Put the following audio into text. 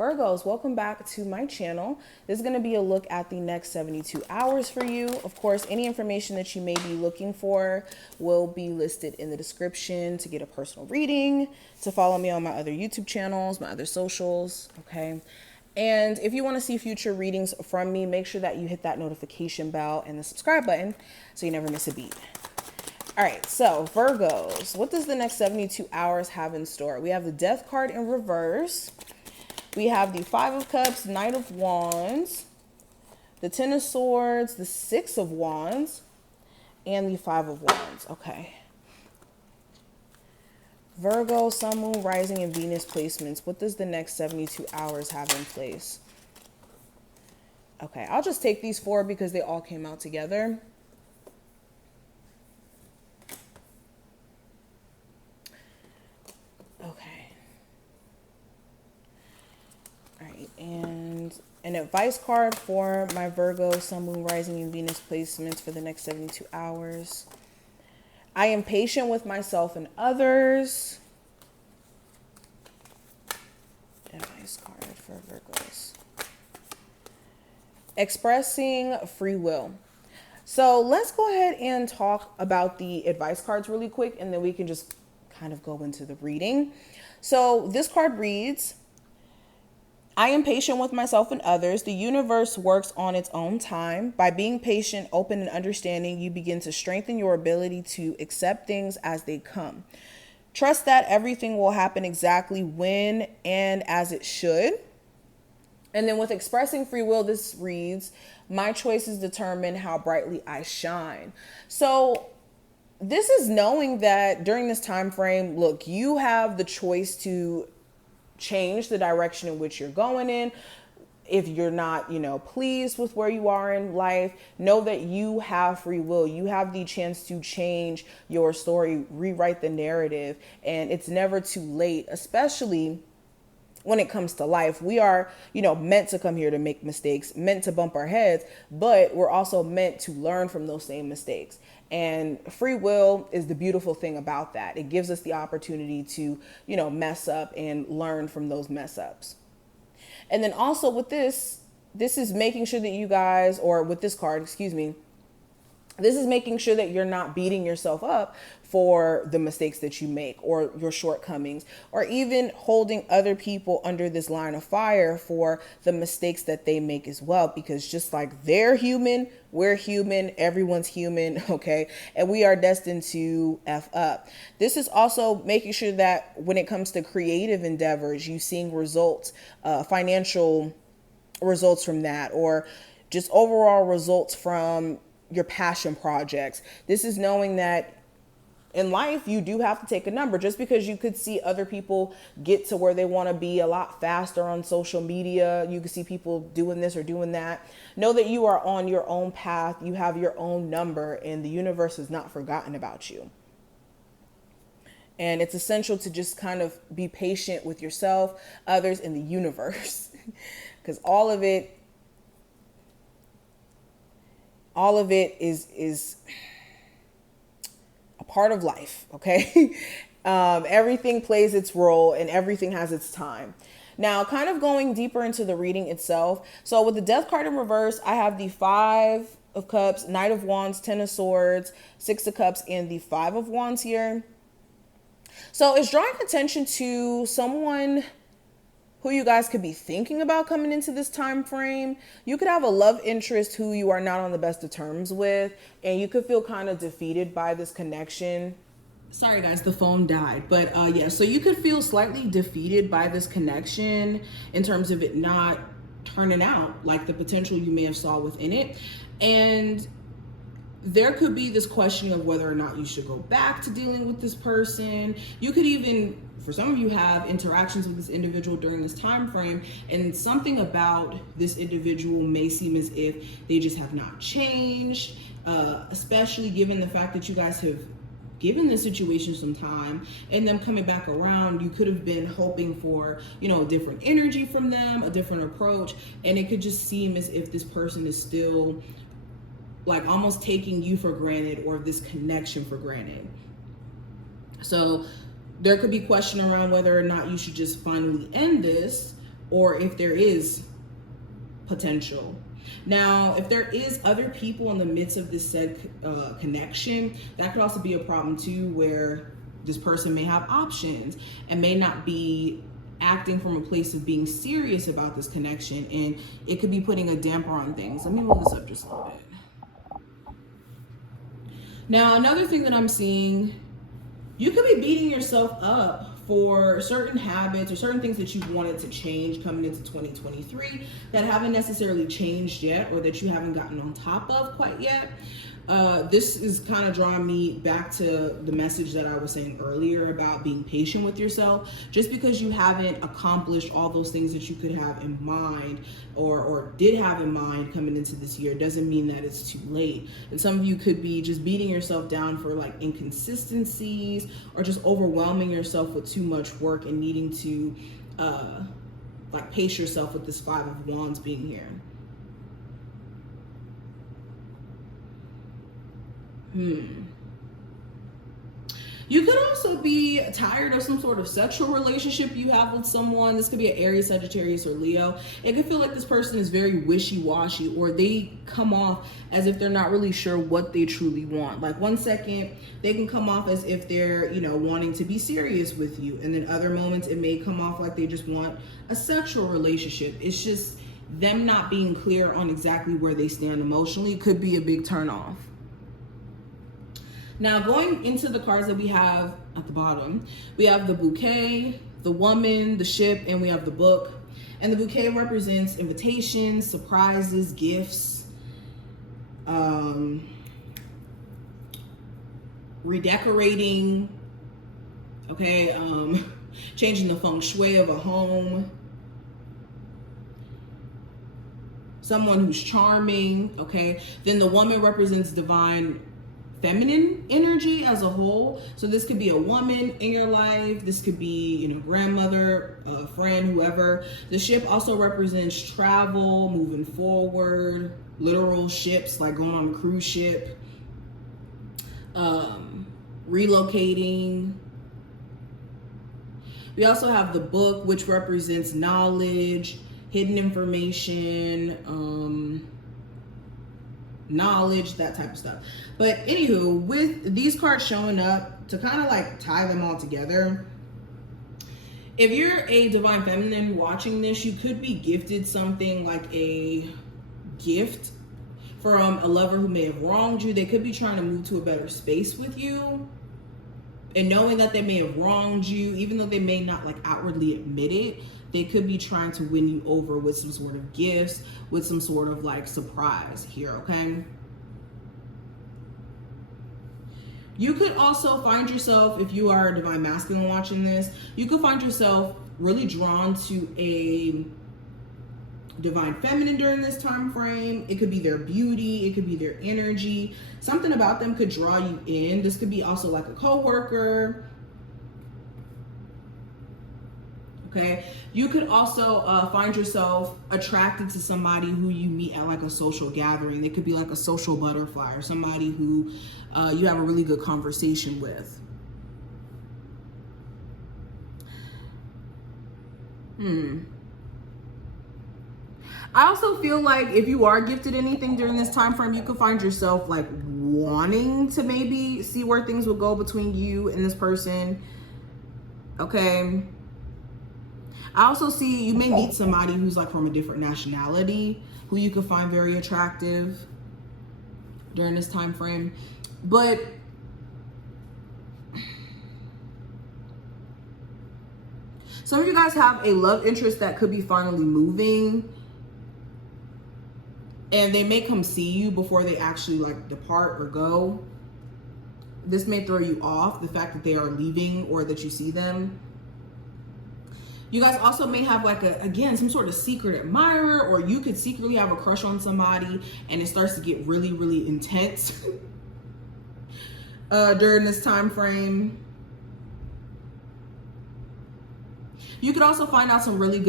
Virgos, welcome back to my channel. This is going to be a look at the next 72 hours for you. Of course, any information that you may be looking for will be listed in the description to get a personal reading, to follow me on my other YouTube channels, my other socials, okay? And if you want to see future readings from me, make sure that you hit that notification bell and the subscribe button so you never miss a beat. All right, so Virgos, what does the next 72 hours have in store? We have the Death card in reverse. We have the Five of Cups, Knight of Wands, the Ten of Swords, the Six of Wands, and the Five of Wands. Okay. Virgo, Sun, Moon, Rising, and Venus placements. What does the next 72 hours have in place? Okay, I'll just take these four because they all came out together. And an advice card for my Virgo, Sun, Moon, Rising, and Venus placements for the next 72 hours. I am patient with myself and others. Advice card for Virgos. Expressing free will. So let's go ahead and talk about the advice cards really quick, and then we can just kind of go into the reading. So this card reads, I am patient with myself and others. The universe works on its own time. By being patient, open, and understanding, you begin to strengthen your ability to accept things as they come. Trust that everything will happen exactly when and as it should. And then with expressing free will, this reads, my choices determine how brightly I shine. So this is knowing that during this time frame, look, you have the choice to change the direction in which you're going in. If you're not, pleased with where you are in life, know that you have free will. You have the chance to change your story, rewrite the narrative, and it's never too late, especially when it comes to life. We are, meant to come here to make mistakes, meant to bump our heads, but we're also meant to learn from those same mistakes. And free will is the beautiful thing about that. It gives us the opportunity to, mess up and learn from those mess ups. And then also with this is making sure that you guys, or with this card, excuse me, this is making sure that you're not beating yourself up for the mistakes that you make or your shortcomings, or even holding other people under this line of fire for the mistakes that they make as well. Because just like they're human, we're human, everyone's human, okay? And we are destined to F up. This is also making sure that when it comes to creative endeavors, you seeing results, financial results from that, or just overall results from your passion projects. This is knowing that in life, you do have to take a number. Just because you could see other people get to where they want to be a lot faster on social media, you can see people doing this or doing that. Know that you are on your own path. You have your own number, and the universe has not forgotten about you. And it's essential to just kind of be patient with yourself, others, and the universe, because all of it is a part of life, okay? Everything plays its role and everything has its time. Now, kind of going deeper into the reading itself. So with the Death card in reverse, I have the Five of Cups, Knight of Wands, Ten of Swords, Six of Cups, and the Five of Wands here. So it's drawing attention to someone who you guys could be thinking about coming into this time frame. You could have a love interest who you are not on the best of terms with, and you could feel kind of defeated by this connection. Sorry guys, the phone died. But yeah, so you could feel slightly defeated by this connection in terms of it not turning out like the potential you may have saw within it. And there could be this question of whether or not you should go back to dealing with this person. You could even, for some of you, have interactions with this individual during this time frame, and something about this individual may seem as if they just have not changed, especially given the fact that you guys have given the situation some time, and them coming back around. You could have been hoping for, a different energy from them, a different approach, and it could just seem as if this person is still like almost taking you for granted, or this connection for granted. So there could be question around whether or not you should just finally end this, or if there is potential. Now, if there is other people in the midst of this said connection, that could also be a problem too, where this person may have options and may not be acting from a place of being serious about this connection, and it could be putting a damper on things. Let me move this up just a little bit. Now, another thing that I'm seeing, you could be beating yourself up for certain habits or certain things that you wanted to change coming into 2023 that haven't necessarily changed yet, or that you haven't gotten on top of quite yet. This is kind of drawing me back to the message that I was saying earlier about being patient with yourself. Just because you haven't accomplished all those things that you could have in mind or did have in mind coming into this year doesn't mean that it's too late. And some of you could be just beating yourself down for like inconsistencies, or just overwhelming yourself with too much work and needing to like pace yourself with this Five of Wands being here. You could also be tired of some sort of sexual relationship you have with someone. This could be an Aries, Sagittarius, or Leo. It could feel like this person is very wishy-washy, or they come off as if they're not really sure what they truly want. Like one second, they can come off as if they're, you know, wanting to be serious with you. And then other moments, it may come off like they just want a sexual relationship. It's just them not being clear on exactly where they stand emotionally could be a big turnoff. Now, going into the cards that we have at the bottom, we have the bouquet, the woman, the ship, and we have the book. And the bouquet represents invitations, surprises, gifts, redecorating, okay, changing the feng shui of a home, someone who's charming, okay. Then the woman represents divine feminine energy as a whole. So this could be a woman in your life. This could be, you know, grandmother, a friend, whoever. The ship also represents travel, moving forward, literal ships, like going on a cruise ship, relocating. We also have the book, which represents knowledge, hidden information, knowledge, that type of stuff. But anywho, with these cards showing up, to kind of like tie them all together, if you're a divine feminine watching this, you could be gifted something like a gift from a lover who may have wronged you. They could be trying to move to a better space with you, and knowing that they may have wronged you, even though they may not like outwardly admit it, they could be trying to win you over with some sort of gifts, with some sort of like surprise here, okay? You could also find yourself, if you are a divine masculine watching this, you could find yourself really drawn to a divine feminine during this time frame. It could be their beauty, it could be their energy. Something about them could draw you in. This could be also like a coworker. Okay, you could also find yourself attracted to somebody who you meet at like a social gathering. They could be like a social butterfly, or somebody who you have a really good conversation with. I also feel like if you are gifted anything during this time frame, you could find yourself like wanting to maybe see where things will go between you and this person. Okay. I also see you may meet somebody who's like from a different nationality who you could find very attractive during this time frame. But some of you guys have a love interest that could be finally moving, and they may come see you before they actually like depart or go. This may throw you off, the fact that they are leaving or that you see them. You guys also may have like again, some sort of secret admirer, or you could secretly have a crush on somebody and it starts to get really, really intense during this time frame. You could also find out some really good